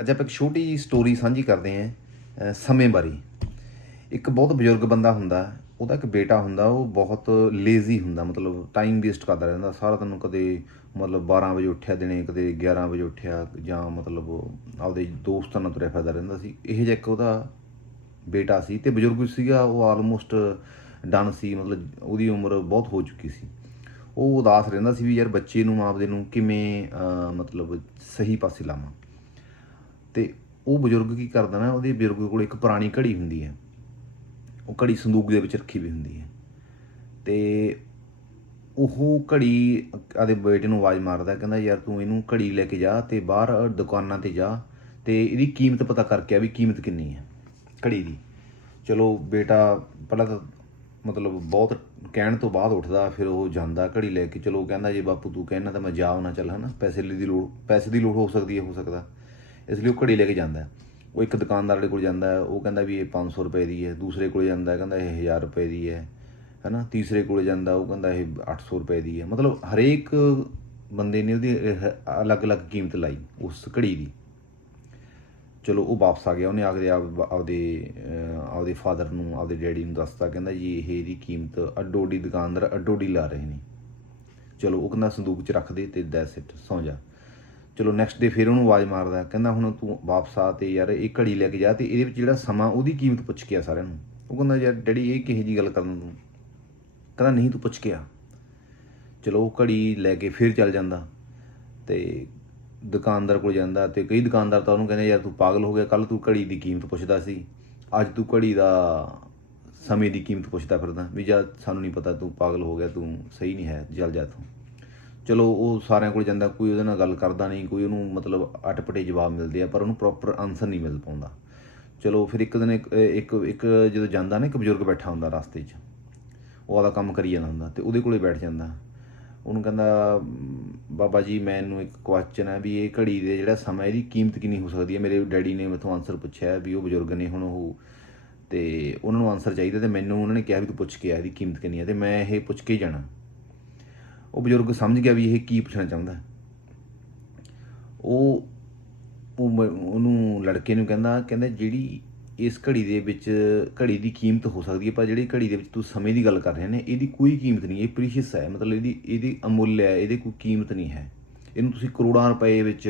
ਅੱਜ ਆਪਾਂ ਇੱਕ ਛੋਟੀ ਜਿਹੀ ਸਟੋਰੀ ਸਾਂਝੀ ਕਰਦੇ ਹਾਂ ਸਮੇਂ ਬਾਰੇ। ਇੱਕ ਬਹੁਤ ਬਜ਼ੁਰਗ ਬੰਦਾ ਹੁੰਦਾ, ਉਹਦਾ ਇੱਕ ਬੇਟਾ ਹੁੰਦਾ, ਉਹ ਬਹੁਤ ਲੇਜ਼ੀ ਹੁੰਦਾ, ਮਤਲਬ ਟਾਈਮ ਵੇਸਟ ਕਰਦਾ ਰਹਿੰਦਾ, ਸਾਰਾ ਦਿਨ ਕਦੇ ਮਤਲਬ 12 ਵਜੇ ਉੱਠਿਆ ਦਿਨੇ, ਕਦੇ 11 ਵਜੇ ਉੱਠਿਆ, ਜਾਂ ਮਤਲਬ ਆਪਦੇ ਦੋਸਤਾਂ ਨਾਲ ਤੁਰਿਆ ਫਿਰਦਾ ਰਹਿੰਦਾ ਸੀ। ਇਹ ਜਿਹਾ ਇੱਕ ਉਹਦਾ ਬੇਟਾ ਸੀ ਤੇ ਬਜ਼ੁਰਗ ਸੀਗਾ, ਉਹ ਆਲਮੋਸਟ ਡਨ ਸੀ, ਮਤਲਬ ਉਹਦੀ ਉਮਰ ਬਹੁਤ ਹੋ ਚੁੱਕੀ ਸੀ। ਉਹ ਉਦਾਸ ਰਹਿੰਦਾ ਸੀ ਵੀ ਯਾਰ ਬੱਚੇ ਨੂੰ, ਆਪਦੇ ਨੂੰ ਕਿਵੇਂ ਮਤਲਬ ਸਹੀ ਪਾਸੇ ਲਾਵਾਂ। ਤੇ ਉਹ ਬਜ਼ੁਰਗ ਕੀ ਕਰਦਾ ਨਾ, ਉਹਦੇ ਬਜ਼ੁਰਗ ਕੋਲ ਇੱਕ ਪੁਰਾਣੀ ਘੜੀ ਹੁੰਦੀ ਹੈ। ਉਹ ਘੜੀ ਸੰਦੂਕ ਦੇ ਵਿੱਚ ਰੱਖੀ ਵੀ ਹੁੰਦੀ ਹੈ। ਤੇ ਉਹ ਘੜੀ ਆਦੇ ਬੇਟੇ ਨੂੰ ਆਵਾਜ਼ ਮਾਰਦਾ ਕਹਿੰਦਾ, ਯਾਰ ਤੂੰ ਇਹਨੂੰ ਘੜੀ ਲੈ ਕੇ ਜਾ ਤੇ ਬਾਹਰ ਦੁਕਾਨਾਂ ਤੇ ਜਾ ਤੇ ਇਹਦੀ ਕੀਮਤ ਪਤਾ ਕਰਕੇ ਆ ਵੀ ਕੀਮਤ ਕਿੰਨੀ ਹੈ, ਘੜੀ ਦੀ। ਚਲੋ ਬੇਟਾ ਪਹਿਲਾਂ ਤਾਂ ਮਤਲਬ ਬਹੁਤ ਕਹਿਣ ਤੋਂ ਬਾਅਦ ਉੱਠਦਾ, ਫਿਰ ਉਹ ਜਾਂਦਾ ਘੜੀ ਲੈ ਕੇ। ਚਲੋ ਕਹਿੰਦਾ, ਜੇ ਬਾਪੂ ਤੂੰ ਕਹਿਣਾ ਤਾਂ ਮੈਂ ਜਾ ਆਉਣਾ, ਚੱਲ ਹਨਾ, ਪੈਸੇ ਲਈ ਦੀ ਲੋੜ, ਪੈਸੇ ਦੀ ਲੋੜ ਹੋ ਸਕਦੀ ਹੈ, ਹੋ ਸਕਦਾ। ਇਸ ਲਈ ਉਹ ਘੜੀ ਲੈ ਕੇ ਜਾਂਦਾ ਉਹ ਇੱਕ ਦੁਕਾਨਦਾਰ ਦੇ ਕੋਲ ਜਾਂਦਾ ਉਹ ਕਹਿੰਦਾ ਵੀ ਇਹ 500 ਰੁਪਏ ਦੀ ਹੈ, ਦੂਸਰੇ ਕੋਲ ਜਾਂਦਾ ਕਹਿੰਦਾ ਇਹ 1000 ਰੁਪਏ ਦੀ ਹੈ, ਹਨਾ? ਤੀਸਰੇ ਕੋਲ ਜਾਂਦਾ ਉਹ ਕਹਿੰਦਾ ਇਹ 800 ਰੁਪਏ ਦੀ ਹੈ। ਮਤਲਬ ਹਰੇਕ ਬੰਦੇ ਨੇ ਉਹਦੀ ਅਲੱਗ-ਅਲੱਗ ਕੀਮਤ ਲਾਈ ਉਸ ਘੜੀ ਦੀ। ਚਲੋ, ਉਹ ਵਾਪਸ ਆ ਗਿਆ। ਉਹਨੇ ਆਖਦੇ ਆਪਦੇ ਆਪਦੇ ਫਾਦਰ ਨੂੰ, ਆਪਦੇ ਡੈਡੀ ਨੂੰ ਦੱਸਤਾ। ਕਹਿੰਦਾ ਜੀ, ਇਹ ਇਹਦੀ ਕੀਮਤ ਅੱਡੋਡੀ ਦੁਕਾਨਦਾਰ ਅੱਡੋਡੀ ਲਾ ਰਹੇ ਨੇ। ਚਲੋ, ਉਹ ਕਹਿੰਦਾ ਸੰਦੂਕ 'ਚ ਰੱਖ ਦੇ ਤੇ ਦੈਟਸ ਇਟ ਸੌਂ ਜਾ। ਚਲੋ ਨੈਕਸਟ ਡੇ ਫਿਰ ਉਹਨੂੰ ਆਵਾਜ਼ ਮਾਰਦਾ, ਕਹਿੰਦਾ ਹੁਣ ਤੂੰ ਵਾਪਸ ਆ ਤੇ ਯਾਰ ਇਹ ਘੜੀ ਲੈ ਕੇ ਜਾ ਤੇ ਇਹਦੇ ਵਿੱਚ ਜਿਹੜਾ ਸਮਾਂ ਉਹਦੀ ਕੀਮਤ ਪੁੱਛ ਕੇ ਆ ਸਾਰਿਆਂ ਨੂੰ। ਉਹ ਕਹਿੰਦਾ ਯਾਰ ਡੈਡੀ ਇਹ ਕਿਹੋ ਜੀ ਗੱਲ ਕਰਨ ਤੂੰ ਕਹਿੰਦਾ ਨਹੀਂ ਤੂੰ ਪੁੱਛ ਕੇ ਆ। ਚਲੋ ਉਹ ਘੜੀ ਲੈ ਕੇ ਫਿਰ ਚੱਲ ਜਾਂਦਾ ਤੇ ਦੁਕਾਨਦਾਰ ਕੋਲ ਜਾਂਦਾ ਤੇ ਕਈ ਦੁਕਾਨਦਾਰ ਤਾਂ ਉਹਨੂੰ ਕਹਿੰਦੇ ਯਾਰ ਤੂੰ ਪਾਗਲ ਹੋ ਗਿਆ ਕੱਲ ਤੂੰ ਘੜੀ ਦੀ ਕੀਮਤ ਪੁੱਛਦਾ ਸੀ, ਅੱਜ ਤੂੰ ਘੜੀ ਦਾ ਸਮੇਂ ਦੀ ਕੀਮਤ ਪੁੱਛਦਾ ਫਿਰਦਾ ਵੀ ਜਦ ਸਾਨੂੰ ਨਹੀਂ ਪਤਾ ਤੂੰ ਪਾਗਲ ਹੋ ਗਿਆ, ਤੂੰ ਸਹੀ ਨਹੀਂ ਹੈ ਜਲ ਜਾ ਤੂੰ। ਚਲੋ ਉਹ ਸਾਰਿਆਂ ਕੋਲ ਜਾਂਦਾ, ਕੋਈ ਉਹਦੇ ਨਾਲ ਗੱਲ ਕਰਦਾ ਨਹੀਂ, ਕੋਈ ਉਹਨੂੰ ਮਤਲਬ ਅਟਪਟੇ ਜਵਾਬ ਮਿਲਦੇ ਆ, ਪਰ ਉਹਨੂੰ ਪ੍ਰੋਪਰ ਆਨਸਰ ਨਹੀਂ ਮਿਲ ਪਾਉਂਦਾ। ਚਲੋ ਫਿਰ ਇੱਕ ਦਿਨ ਇੱਕ ਇੱਕ ਜਦੋਂ ਜਾਂਦਾ ਨਾ, ਇੱਕ ਬਜ਼ੁਰਗ ਬੈਠਾ ਹੁੰਦਾ ਰਸਤੇ 'ਚ, ਉਹ ਆਦਾ ਕੰਮ ਕਰੀ ਜਾਂਦਾ ਹੁੰਦਾ ਤੇ ਉਹਦੇ ਕੋਲੇ ਬੈਠ ਜਾਂਦਾ। ਉਹਨੂੰ ਕਹਿੰਦਾ, ਬਾਬਾ ਜੀ, ਮੈਨੂੰ ਇੱਕ ਕੁਐਸਚਨ ਹੈ ਵੀ ਇਹ ਘੜੀ ਦੇ ਜਿਹੜਾ ਸਮਾਂ ਇਹਦੀ ਕੀਮਤ ਕਿੰਨੀ ਹੋ ਸਕਦੀ ਹੈ? ਮੇਰੇ ਡੈਡੀ ਨੇ ਮੈਥੋਂ ਆਨਸਰ ਪੁੱਛਿਆ ਵੀ ਉਹ ਬਜ਼ੁਰਗ ਨੇ ਹੁਣ ਉਹ, ਤੇ ਉਹਨਾਂ ਨੂੰ ਆਨਸਰ ਚਾਹੀਦਾ ਤੇ ਮੈਨੂੰ ਉਹਨਾਂ ਨੇ ਕਿਹਾ ਵੀ ਤੂੰ ਪੁੱਛ ਕੇ ਆ, ਇਹਦੀ ਕੀਮਤ ਕਿੰਨੀ ਹੈ? ਤੇ ਮੈਂ ਇਹ ਪੁੱਛ ਕੇ ਜਾਣਾ। ਉਹ ਬਜ਼ੁਰਗ ਸਮਝ ਗਿਆ ਵੀ ਇਹ ਕੀ ਪੁੱਛਣਾ ਚਾਹੁੰਦਾ ਉਹ ਉਹਨੂੰ ਲੜਕੇ ਨੂੰ ਕਹਿੰਦਾ ਕਹਿੰਦਾ ਜਿਹੜੀ ਇਸ ਘੜੀ ਦੇ ਵਿੱਚ ਘੜੀ ਦੀ ਕੀਮਤ ਹੋ ਸਕਦੀ ਹੈ, ਪਰ ਜਿਹੜੀ ਘੜੀ ਦੇ ਵਿੱਚ ਤੂੰ ਸਮੇਂ ਦੀ ਗੱਲ ਕਰ ਰਿਹਾ ਨੇ, ਇਹਦੀ ਕੋਈ ਕੀਮਤ ਨਹੀਂ, ਇਹ ਪ੍ਰੀਸ਼ੀਅਸ ਹੈ, ਮਤਲਬ ਇਹਦੀ ਇਹਦੀ ਅਮੁੱਲ ਹੈ, ਇਹਦੀ ਕੋਈ ਕੀਮਤ ਨਹੀਂ ਹੈ। ਇਹਨੂੰ ਤੁਸੀਂ ਕਰੋੜਾਂ ਰੁਪਏ ਵਿੱਚ,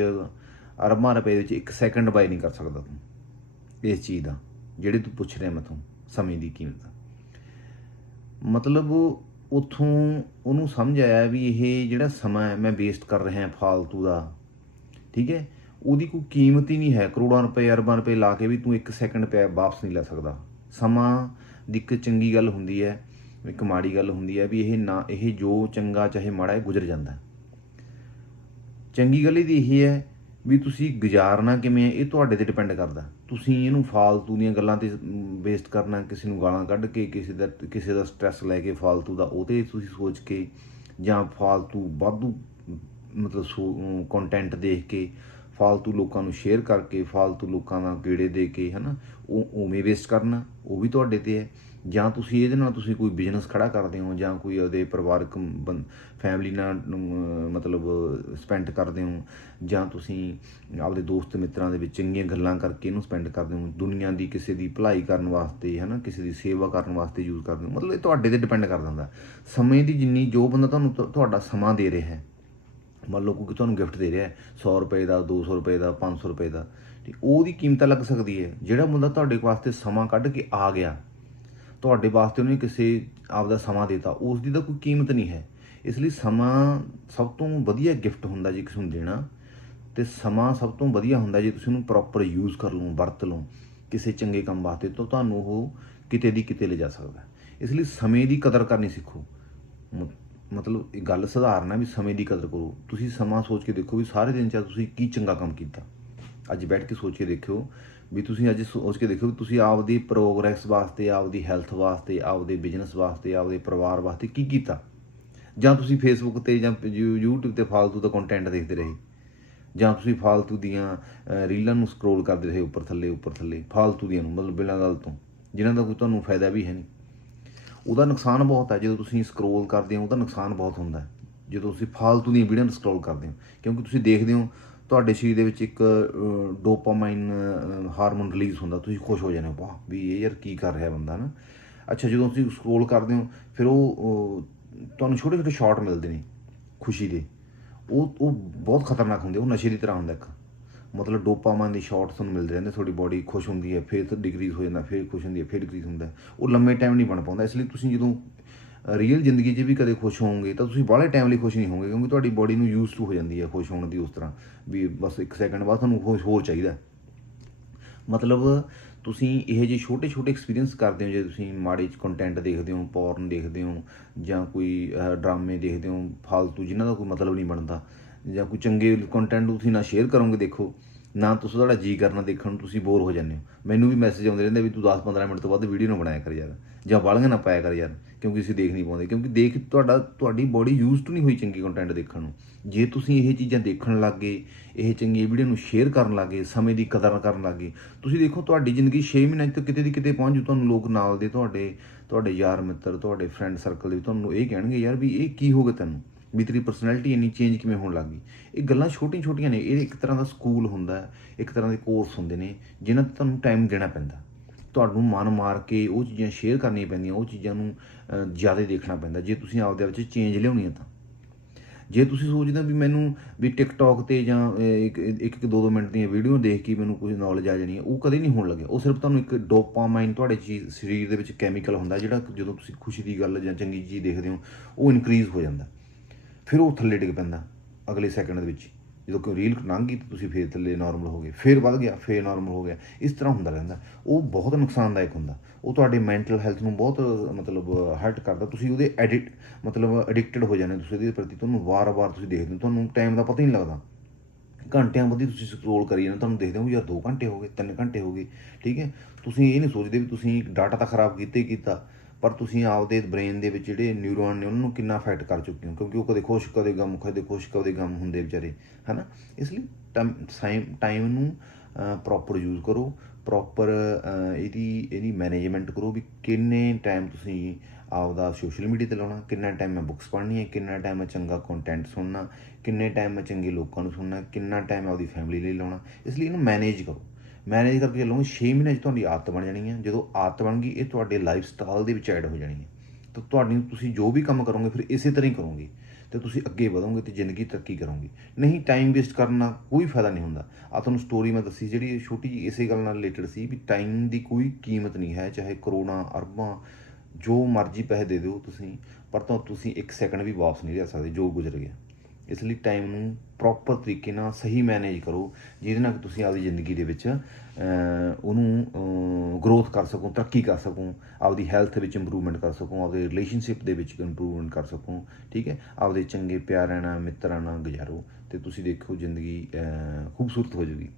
ਅਰਬਾਂ ਰੁਪਏ ਵਿੱਚ ਇੱਕ ਸੈਕਿੰਡ ਬਾਈ ਨਹੀਂ ਕਰ ਸਕਦਾ ਤੂੰ, ਇਸ ਚੀਜ਼ ਦਾ, ਜਿਹੜੇ ਤੂੰ ਪੁੱਛ ਰਿਹਾ ਮੈਥੋਂ ਸਮੇਂ ਦੀ ਕੀਮਤ ਮਤਲਬ ਉਥੋਂ ਉਹਨੂੰ ਸਮਝ ਆਇਆ ਵੀ ਇਹ ਜਿਹੜਾ ਸਮਾਂ ਹੈ, ਮੈਂ ਵੇਸਟ ਕਰ ਰਿਹਾ ਫਾਲਤੂ ਦਾ। ਠੀਕ ਹੈ? ਉਹਦੀ ਕੋਈ ਕੀਮਤ ਹੀ ਨਹੀਂ ਹੈ। ਕਰੋੜਾਂ ਰੁਪਏ, ਅਰਬਾਂ ਰੁਪਏ ਲਾ ਕੇ ਵੀ ਤੂੰ ਇੱਕ ਸੈਕਿੰਡ ਪਿਆ ਵਾਪਸ ਨਹੀਂ ਲੈ ਸਕਦਾ। ਸਮਾਂ ਦੀ ਇੱਕ ਚੰਗੀ ਗੱਲ ਹੁੰਦੀ ਹੈ, ਇੱਕ ਮਾੜੀ ਗੱਲ ਹੁੰਦੀ ਹੈ ਵੀ ਇਹ ਨਾ, ਇਹ ਜੋ ਚੰਗਾ ਚਾਹੇ ਮਾੜਾ ਹੈ ਗੁਜ਼ਰ ਜਾਂਦਾ। ਚੰਗੀ ਗੱਲ ਇਹਦੀ ਇਹ ਹੈ ਵੀ ਤੁਸੀਂ ਗੁਜ਼ਾਰਨਾ ਕਿਵੇਂ ਹੈ, ਇਹ ਤੁਹਾਡੇ ਤੇ ਡਿਪੈਂਡ ਕਰਦਾ। ਤੁਸੀਂ ਇਹਨੂੰ ਫਾਲਤੂ ਦੀਆਂ ਗੱਲਾਂ ਤੇ ਵੇਸਟ ਕਰਨਾ, ਕਿਸੇ ਨੂੰ ਗਾਲਾਂ ਕੱਢ ਕੇ, ਕਿਸੇ ਦਾ ਕਿਸੇ ਦਾ ਸਟ੍ਰੈਸ ਲੈ ਕੇ ਫਾਲਤੂ ਦਾ, ਉਹ ਤੇ ਤੁਸੀਂ ਸੋਚ ਕੇ ਜਾਂ ਫਾਲਤੂ ਵਾਧੂ, ਮਤਲਬ ਕੰਟੈਂਟ ਦੇਖ ਕੇ, ਫਾਲਤੂ ਲੋਕਾਂ ਨੂੰ ਸ਼ੇਅਰ ਕਰਕੇ, ਫਾਲਤੂ ਲੋਕਾਂ ਦਾ ਕੀੜੇ ਦੇ ਕੇ, ਹਨਾ, ਉਹ, ਉਵੇਂ ਵੇਸਟ ਕਰਨਾ, ਉਹ ਵੀ ਤੁਹਾਡੇ ਤੇ ਹੈ। ਜਾਂ ਤੁਸੀਂ ਇਹਦੇ ਨਾਲ ਤੁਸੀਂ ਕੋਈ ਬਿਜ਼ਨਸ ਖੜਾ ਕਰਦੇ ਹੋ ਜਾਂ ਕੋਈ ਉਹਦੇ ਪਰਿਵਾਰਕ ਫੈਮਿਲੀ ਨਾਲ ਮਤਲਬ ਸਪੈਂਡ ਕਰਦੇ ਹੋ ਜਾਂ ਤੁਸੀਂ ਆਪਦੇ ਦੋਸਤ ਮਿੱਤਰਾਂ ਦੇ ਵਿੱਚ ਚੰਗੀਆਂ ਗੱਲਾਂ ਕਰਕੇ ਇਹਨੂੰ ਸਪੈਂਡ ਕਰਦੇ ਹੋ, ਦੁਨੀਆ ਦੀ ਕਿਸੇ ਦੀ ਭਲਾਈ ਕਰਨ ਵਾਸਤੇ, ਹਨਾ, ਕਿਸੇ ਦੀ ਸੇਵਾ ਕਰਨ ਵਾਸਤੇ ਯੂਜ਼ ਕਰਦੇ ਹੋ, ਮਤਲਬ ਇਹ ਤੁਹਾਡੇ ਤੇ ਡਿਪੈਂਡ ਕਰਦਾ ਹੁੰਦਾ ਸਮੇਂ ਦੀ ਜਿੰਨੀ, ਜੋ ਬੰਦਾ ਤੁਹਾਨੂੰ ਤੁਹਾਡਾ ਸਮਾਂ ਦੇ ਰਿਹਾ ਹੈ, ਮੰਨ ਲਓ ਕੋਈ ਤੁਹਾਨੂੰ ਗਿਫਟ ਦੇ ਰਿਹਾ ਹੈ 100 ਰੁਪਏ ਦਾ 200 ਰੁਪਏ ਦਾ 500 ਰੁਪਏ ਦਾ, ਤੇ ਉਹਦੀ ਕੀਮਤ ਲੱਗ ਸਕਦੀ ਹੈ। ਜਿਹੜਾ ਬੰਦਾ ਤੁਹਾਡੇ ਵਾਸਤੇ ਸਮਾਂ ਕੱਢ ਕੇ ਆ ਗਿਆ ਤੁਹਾਡੇ ਵਾਸਤੇ ਉਹਨੇ ਕਿਸੇ ਆਪ ਦਾ ਸਮਾਂ ਦਿੱਤਾ। ਉਸ ਦੀ ਤਾਂ ਕੋਈ ਕੀਮਤ ਨਹੀਂ ਹੈ। ਇਸ ਲਈ ਸਮਾਂ ਸਭ ਤੋਂ ਵਧੀਆ ਗਿਫਟ ਹੁੰਦਾ ਜੀ ਕਿਸੇ ਨੂੰ ਦੇਣਾ, ਤੇ ਸਮਾਂ ਸਭ ਤੋਂ ਵਧੀਆ ਹੁੰਦਾ ਜੇ ਤੁਸੀਂ ਉਹਨੂੰ ਪ੍ਰੋਪਰ ਯੂਜ਼ ਕਰ ਲਓ, ਵਰਤ ਲਓ, ਕਿਸੇ ਚੰਗੇ ਕੰਮ ਵਾਸਤੇ, ਤਾਂ ਤੁਹਾਨੂੰ ਉਹ ਕਿਤੇ ਦੀ ਕਿਤੇ ਲੈ ਜਾ ਸਕਦਾ ਇਸ ਲਈ ਸਮੇਂ ਦੀ ਕਦਰ ਕਰਨੀ ਸਿੱਖੋ। ਮ- ਮਤਲਬ ਇਹ ਗੱਲ ਸਧਾਰਨ ਹੈ ਵੀ ਸਮੇਂ ਦੀ ਕਦਰ ਕਰੋ। ਤੁਸੀਂ ਸਮਾਂ ਸੋਚ ਕੇ ਦੇਖੋ ਵੀ ਸਾਰੇ ਦਿਨ ਚ ਤੁਸੀਂ ਕੀ ਚੰਗਾ ਕੰਮ ਕੀਤਾ। ਅੱਜ ਬੈਠ ਕੇ ਸੋਚ ਕੇ ਦੇਖਿਓ ਵੀ ਤੁਸੀਂ ਅੱਜ ਸੋਚ ਕੇ ਦੇਖੋ ਵੀ ਤੁਸੀਂ ਆਪਦੀ ਪ੍ਰੋਗਰੈਸ ਵਾਸਤੇ, ਆਪਦੀ ਹੈਲਥ ਵਾਸਤੇ, ਆਪਦੇ ਬਿਜ਼ਨਸ ਵਾਸਤੇ, ਆਪਦੇ ਪਰਿਵਾਰ ਵਾਸਤੇ ਕੀ ਕੀਤਾ? ਜਾਂ ਤੁਸੀਂ ਫੇਸਬੁੱਕ ਤੇ ਜਾਂ ਯੂ- YouTube ਤੇ ਫਾਲਤੂ ਦਾ ਕੰਟੈਂਟ ਦੇਖਦੇ ਰਹੇ? ਜਾਂ ਤੁਸੀਂ ਫਾਲਤੂ ਦੀਆਂ ਰੀਲਾਂ ਨੂੰ ਸਕਰੋਲ ਕਰਦੇ ਰਹੇ ਉੱਪਰ ਥੱਲੇ ਉੱਪਰ ਥੱਲੇ, ਫਾਲਤੂ ਦੀਆਂ ਨੂੰ, ਮਤਲਬ ਬਿਨਾਂ ਗੱਲ ਤੋਂ, ਜਿਨ੍ਹਾਂ ਦਾ ਕੋਈ ਤੁਹਾਨੂੰ ਫਾਇਦਾ ਵੀ ਹੈ ਨਹੀਂ। ਉਹਦਾ ਨੁਕਸਾਨ ਬਹੁਤ ਹੈ, ਜਦੋਂ ਤੁਸੀਂ ਸਕਰੋਲ ਕਰਦੇ ਹੋ, ਉਹਦਾ ਨੁਕਸਾਨ ਬਹੁਤ ਹੁੰਦਾ ਹੈ। ਜਦੋਂ ਤੁਸੀਂ ਫਾਲਤੂ ਦੀਆਂ ਵੀਡੀਓ ਨੂੰ ਸਕਰੋਲ ਕਰਦੇ ਹੋ, ਕਿਉਂਕਿ ਤੁਸੀਂ ਦੇਖਦੇ ਹੋ ਤੁਹਾਡੇ ਸਰੀਰ ਦੇ ਵਿੱਚ ਇੱਕ ਡੋਪਾਮਾਈਨ ਹਾਰਮੋਨ ਰਿਲੀਜ਼ ਹੁੰਦਾ, ਤੁਸੀਂ ਖੁਸ਼ ਹੋ ਜਾਂਦੇ ਹੋ, ਵਾਹ, ਵੀ ਇਹ ਯਾਰ ਕੀ ਕਰ ਰਿਹਾ ਬੰਦਾ ਨਾ। ਅੱਛਾ, ਜਦੋਂ ਤੁਸੀਂ ਸਕਰੋਲ ਕਰਦੇ ਹੋ, ਫਿਰ ਉਹ ਤੁਹਾਨੂੰ ਛੋਟੇ ਛੋਟੇ ਸ਼ਾਟ ਮਿਲਦੇ ਨੇ, ਖੁਸ਼ੀ ਦੇ। ਉਹ ਉਹ ਬਹੁਤ ਖਤਰਨਾਕ ਹੁੰਦੇ ਉਹ ਨਸ਼ੇ ਦੀ ਤਰ੍ਹਾਂ ਹੁੰਦਾ ਇੱਕ। ਮਤਲਬ ਡੋਪਾਮਾਈਨ ਦੇ ਸ਼ਾਟਸ ਤੁਹਾਨੂੰ ਮਿਲਦੇ ਰਹਿੰਦੇ, ਤੁਹਾਡੀ ਬਾਡੀ ਖੁਸ਼ ਹੁੰਦੀ ਹੈ, ਫਿਰ ਡਿਕਰੀਜ਼ ਹੋ ਜਾਂਦਾ, ਫਿਰ ਖੁਸ਼ ਹੁੰਦੀ ਹੈ, ਫਿਰ ਡਿਕਰੀਜ਼ ਹੁੰਦਾ। ਉਹ ਲੰਮੇ ਟਾਈਮ ਨਹੀਂ ਬਣ ਪਾਉਂਦਾ, ਇਸ ਲਈ ਤੁਸੀਂ ਜਦੋਂ ਰੀਅਲ ਜ਼ਿੰਦਗੀ 'ਚ ਵੀ ਕਦੇ ਖੁਸ਼ ਹੋਵੋਗੇ, ਤਾਂ ਤੁਸੀਂ ਬਾਹਲੇ ਟਾਈਮ ਲਈ ਖੁਸ਼ ਨਹੀਂ ਹੋਵੋਗੇ, ਕਿਉਂਕਿ ਤੁਹਾਡੀ ਬਾਡੀ ਨੂੰ ਯੂਜ਼ ਟੂ ਹੋ ਜਾਂਦੀ ਹੈ ਖੁਸ਼ ਹੋਣ ਦੀ ਉਸ ਤਰ੍ਹਾਂ, ਵੀ ਬਸ ਇੱਕ ਸੈਕਿੰਡ ਬਾਅਦ ਤੁਹਾਨੂੰ ਖੁਸ਼ ਹੋਰ ਚਾਹੀਦਾ ਮਤਲਬ ਤੁਸੀਂ ਇਹ ਜਿਹੇ ਛੋਟੇ ਛੋਟੇ ਐਕਸਪੀਰੀਅੰਸ ਕਰਦੇ ਹੋ, ਜੇ ਤੁਸੀਂ ਮਾੜੇ ਕੰਟੈਂਟ ਦੇਖਦੇ ਹੋ ਪੋਰਨ ਦੇਖਦੇ ਹੋ, ਜਾਂ ਕੋਈ ਡਰਾਮੇ ਦੇਖਦੇ ਹੋ, ਫਾਲਤੂ ਜਿਨ੍ਹਾਂ ਦਾ ਕੋਈ ਮਤਲਬ ਨਹੀਂ ਬਣਦਾ, ਜਾਂ ਕੋਈ ਚੰਗੇ ਕੰਟੈਂਟ ਤੁਸੀਂ ਨਾ ਸ਼ੇਅਰ ਕਰੋਗੇ, ਦੇਖੋ, ਨਾ ਤੁਸੀਂ ਤੁਹਾਡਾ ਜੀ ਕਰਨਾ ਦੇਖਣ ਨੂੰ ਤੁਸੀਂ ਬੋਰ ਹੋ ਜਾਂਦੇ ਹੋ। ਮੈਨੂੰ ਵੀ ਮੈਸੇਜ ਆਉਂਦੇ ਰਹਿੰਦੇ ਵੀ ਤੂੰ 10-15 ਮਿੰਟ ਤੋਂ ਬਾਅਦ ਵੀਡੀਓ ਨਾ ਬਣਾਇਆ ਕਰ ਯਾਰ, ਜਾਂ ਵਾਲੀਆਂ ਨਾ ਪਾਇਆ ਕਰ ਯਾਰ। ਕਿਉਂਕਿ ਅਸੀਂ ਦੇਖ ਨਹੀਂ ਪਾਉਂਦੇ, ਕਿਉਂਕਿ ਦੇਖ ਤੁਹਾਡਾ, ਤੁਹਾਡੀ ਬੋਡੀ ਯੂਜ਼ਡ ਨਹੀਂ ਹੋਈ ਚੰਗੀ ਕੰਟੈਂਟ ਦੇਖਣ ਨੂੰ। ਜੇ ਤੁਸੀਂ ਇਹ ਚੀਜ਼ਾਂ ਦੇਖਣ ਲੱਗੇ ਇਹ ਚੰਗੀ ਵੀਡੀਓ ਨੂੰ ਸ਼ੇਅਰ ਕਰਨ ਲੱਗੇ ਸਮੇਂ ਦੀ ਕਦਰ ਕਰਨ ਲੱਗੇ ਤੁਸੀਂ ਦੇਖੋ ਤੁਹਾਡੀ ਜ਼ਿੰਦਗੀ 6 ਮਹੀਨਿਆਂ ਤੋਂ ਕਿਤੇ ਦੀ ਕਿਤੇ ਪਹੁੰਚ ਜੂ, ਤੁਹਾਨੂੰ ਲੋਕ ਨਾਲ ਦੇ ਤੁਹਾਡੇ ਤੁਹਾਡੇ ਯਾਰ ਮਿੱਤਰ, ਤੁਹਾਡੇ ਫਰੈਂਡ ਸਰਕਲ ਦੇ ਤੁਹਾਨੂੰ ਇਹ ਕਹਿਣਗੇ, ਯਾਰ ਵੀ ਇਹ ਕੀ ਹੋ ਗਿਆ ਤੈਨੂੰ? ਵੀ ਤੇਰੀ ਪਰਸਨੈਲਿਟੀ ਇੰਨੀ ਚੇਂਜ ਕਿਵੇਂ ਹੋਣ ਲੱਗ ਗਈ? ਇਹ ਗੱਲਾਂ ਛੋਟੀਆਂ ਛੋਟੀਆਂ ਨੇ, ਇਹ ਇੱਕ ਤਰ੍ਹਾਂ ਦਾ ਸਕੂਲ ਹੁੰਦਾ ਹੈ ਇੱਕ ਤਰ੍ਹਾਂ ਦੇ ਕੋਰਸ ਹੁੰਦੇ ਨੇ, ਜਿਨ੍ਹਾਂ 'ਤੇ ਤੁਹਾਨੂੰ ਟਾਈਮ ਦੇਣਾ ਪੈਂਦਾ। ਤੁਹਾਨੂੰ ਮਨ ਮਾਰ ਕੇ ਉਹ ਚੀਜ਼ਾਂ ਸ਼ੇਅਰ ਕਰਨੀਆਂ ਪੈਂਦੀਆਂ, ਉਹ ਚੀਜ਼ਾਂ ਨੂੰ ਜ਼ਿਆਦਾ ਦੇਖਣਾ ਪੈਂਦਾ। ਜੇ ਤੁਸੀਂ ਆਪਦੇ ਵਿੱਚ ਚੇਂਜ ਲਿਆਉਣੀ ਹੈ ਤਾਂ। ਜੇ ਤੁਸੀਂ ਸੋਚਦੇ ਹੋ ਵੀ ਮੈਨੂੰ ਵੀ ਟਿਕਟੌਕ ਤੇ ਜਾਂ ਇੱਕ ਇੱਕ ਇੱਕ ਦੋ ਦੋ ਮਿੰਟ ਦੀਆਂ ਵੀਡੀਓ ਦੇਖ ਕੇ ਮੈਨੂੰ ਕੁਝ ਨੌਲੇਜ ਆ ਜਾਣੀ ਹੈ, ਉਹ ਕਦੇ ਨਹੀਂ ਹੋਣ ਲੱਗਿਆ। ਉਹ ਸਿਰਫ ਤੁਹਾਨੂੰ ਇੱਕ ਡੋਪਾਮਾਈਨ ਤੁਹਾਡੇ ਚੀਜ਼ ਸਰੀਰ ਦੇ ਵਿੱਚ ਕੈਮੀਕਲ ਹੁੰਦਾ, ਜਿਹੜਾ ਜਦੋਂ ਤੁਸੀਂ ਖੁਸ਼ੀ ਦੀ ਗੱਲ ਜਾਂ ਚੰਗੀ ਚੀਜ਼ ਦੇਖਦੇ ਹੋ, ਉਹ ਇਨਕਰੀਜ਼ ਹੋ ਜਾਂਦਾ। ਫਿਰ ਉਹ ਥੱਲੇ ਡਿੱਗ ਪੈਂਦਾ, ਅਗਲੇ ਸੈਕਿੰਡ ਦੇ ਵਿੱਚ। ਜਦੋਂ ਕੋਈ ਰੀਲ ਲੰਘ ਤਾਂ ਤੁਸੀਂ ਫੇਰ ਥੱਲੇ ਨਾਰਮਲ ਹੋ ਗਏ, ਫੇਰ ਵੱਧ ਗਿਆ, ਫੇਰ ਨਾਰਮਲ ਹੋ ਗਿਆ। ਇਸ ਤਰ੍ਹਾਂ ਹੁੰਦਾ ਰਹਿੰਦਾ। ਉਹ ਬਹੁਤ ਨੁਕਸਾਨਦਾਇਕ ਹੁੰਦਾ। ਉਹ ਤੁਹਾਡੇ ਮੈਂਟਲ ਹੈਲਥ ਨੂੰ ਬਹੁਤ, ਮਤਲਬ ਹਰਟ ਕਰਦਾ। ਤੁਸੀਂ ਉਹਦੇ ਐਡਿਕਟ ਮਤਲਬ ਐਡਿਕਟਡ ਹੋ ਜਾਂਦੇ ਤੁਸੀਂ ਉਹਦੇ ਪ੍ਰਤੀ। ਤੁਹਾਨੂੰ ਵਾਰ-ਵਾਰ ਤੁਸੀਂ ਦੇਖਦੇ ਹੋ। ਤੁਹਾਨੂੰ ਟਾਈਮ ਦਾ ਪਤਾ ਹੀ ਨਹੀਂ ਲੱਗਦਾ। ਘੰਟਿਆਂ ਬੱਧੀ ਤੁਸੀਂ ਸਕਰੋਲ ਕਰੀ ਜਾਂਦੇ ਤੁਹਾਨੂੰ ਦੇਖਦੇ ਹੋ ਯਾਰ 2 ਘੰਟੇ ਹੋ ਗਏ 3 ਘੰਟੇ ਹੋ ਗਏ। ਠੀਕ ਹੈ? ਤੁਸੀਂ ਇਹ ਨਹੀਂ ਸੋਚਦੇ ਵੀ ਤੁਸੀਂ ਡਾਟਾ ਤਾਂ ਖਰਾਬ ਕੀਤਾ ਹੀ ਕੀਤਾ। ਪਰ ਤੁਸੀਂ ਆਪਦੇ ਬ੍ਰੇਨ ਦੇ ਵਿੱਚ ਜਿਹੜੇ ਨਿਊਰੋਨ ਨੇ, ਉਹਨਾਂ ਨੂੰ ਕਿੰਨਾ ਅਫੈਕਟ ਕਰ ਚੁੱਕੇ ਹੋ? ਕਿਉਂਕਿ ਉਹ ਕਦੇ ਖੁਸ਼, ਕਦੇ ਗਮ, ਕਦੇ ਖੁਸ਼, ਕਦੇ ਗਮ ਹੁੰਦੇ ਵਿਚਾਰੇ, ਹਨਾ? ਇਸ ਲਈ ਟਾਈਮ ਟਾਈਮ ਨੂੰ ਪ੍ਰੋਪਰ ਯੂਜ਼ ਕਰੋ ਪ੍ਰੋਪਰ ਇਹਦੀ ਇਹਦੀ ਮੈਨੇਜਮੈਂਟ ਕਰੋ ਵੀ ਕਿੰਨੇ ਟਾਈਮ ਤੁਸੀਂ ਆਪਦਾ ਸੋਸ਼ਲ ਮੀਡੀਆ ਤੇ ਲਾਉਣਾ, ਕਿੰਨਾ ਟਾਈਮ ਮੈਂ ਬੁੱਕਸ ਪੜ੍ਹਨੀ ਹੈ ਕਿੰਨਾ ਟਾਈਮ ਮੈਂ ਚੰਗਾ ਕੰਟੈਂਟ ਸੁਣਨਾ, ਕਿੰਨੇ ਟਾਈਮ ਮੈਂ ਚੰਗੇ ਲੋਕਾਂ ਨੂੰ ਸੁਣਨਾ, ਕਿੰਨਾ ਟਾਈਮ ਮੈਂ ਆਪਦੀ ਫੈਮਿਲੀ ਲਈ ਲਾਉਣਾ। ਇਸ ਲਈ ਇਹਨੂੰ ਮੈਨੇਜ ਕਰੋ। ਮੈਨੇਜ ਕਰਕੇ ਚੱਲੋਗੇ 6 ਮਹੀਨੇ 'ਚ ਤੁਹਾਡੀ ਆਦਤ ਬਣ ਜਾਣੀ ਹੈ। ਜਦੋਂ ਆਦਤ ਬਣ ਗਈ, ਇਹ ਤੁਹਾਡੇ ਲਾਈਫ ਸਟਾਈਲ ਦੇ ਵਿੱਚ ਐਡ ਹੋ ਜਾਣੀ ਹੈ। ਤਾਂ ਤੁਹਾਡੀ ਤੁਸੀਂ ਜੋ ਵੀ ਕੰਮ ਕਰੋਗੇ, ਫਿਰ ਇਸੇ ਤਰ੍ਹਾਂ ਹੀ ਕਰੋਗੇ ਤੇ ਤੁਸੀਂ ਅੱਗੇ ਵਧੋਗੇ ਤੇ ਜ਼ਿੰਦਗੀ ਤਰੱਕੀ ਕਰੋਗੇ। ਨਹੀਂ ਟਾਈਮ ਵੇਸਟ ਕਰਨ ਨਾਲ ਕੋਈ ਫਾਇਦਾ ਨਹੀਂ ਹੁੰਦਾ। ਆ ਤੁਹਾਨੂੰ ਸਟੋਰੀ ਮੈਂ ਦੱਸੀ, ਜਿਹੜੀ ਛੋਟੀ ਜਿਹੀ ਇਸੇ ਗੱਲ ਨਾਲ ਰਿਲੇਟਡ ਸੀ ਵੀ ਟਾਈਮ ਦੀ ਕੋਈ ਕੀਮਤ ਨਹੀਂ ਹੈ, ਚਾਹੇ ਕਰੋੜਾਂ, ਅਰਬਾਂ, ਜੋ ਮਰਜ਼ੀ ਪੈਸੇ ਦੇ ਦਿਓ ਤੁਸੀਂ, ਪਰ ਤਾਂ ਤੁਸੀਂ ਇੱਕ ਸੈਕਿੰਡ ਵੀ ਵਾਪਸ ਨਹੀਂ ਲੈ ਸਕਦੇ ਜੋ ਗੁਜ਼ਰ ਗਿਆ। ਇਸ ਲਈ ਟਾਈਮ ਨੂੰ ਪ੍ਰੋਪਰ ਤਰੀਕੇ ਨਾਲ ਸਹੀ ਮੈਨੇਜ ਕਰੋ, ਜਿਹਦੇ ਨਾਲ ਕਿ ਤੁਸੀਂ ਆਪਦੀ ਜ਼ਿੰਦਗੀ ਦੇ ਵਿੱਚ ਉਹਨੂੰ ਗਰੋਥ ਕਰ ਸਕੋ, ਤਰੱਕੀ ਕਰ ਸਕੋ, ਆਪਦੀ ਹੈਲਥ ਵਿੱਚ ਇੰਪਰੂਵਮੈਂਟ ਕਰ ਸਕੋ, ਆਪਦੇ ਰਿਲੇਸ਼ਨਸ਼ਿਪ ਦੇ ਵਿੱਚ ਇੰਪਰੂਵਮੈਂਟ ਕਰ ਸਕੋ, ਠੀਕ ਹੈ? ਆਪਦੇ ਚੰਗੇ ਪਿਆਰਿਆਂ ਨਾਲ, ਮਿੱਤਰਾਂ ਨਾਲ ਗੁਜ਼ਾਰੋ ਤੇ ਤੁਸੀਂ ਦੇਖੋ ਜ਼ਿੰਦਗੀ ਖੂਬਸੂਰਤ ਹੋ ਜਾਊਗੀ।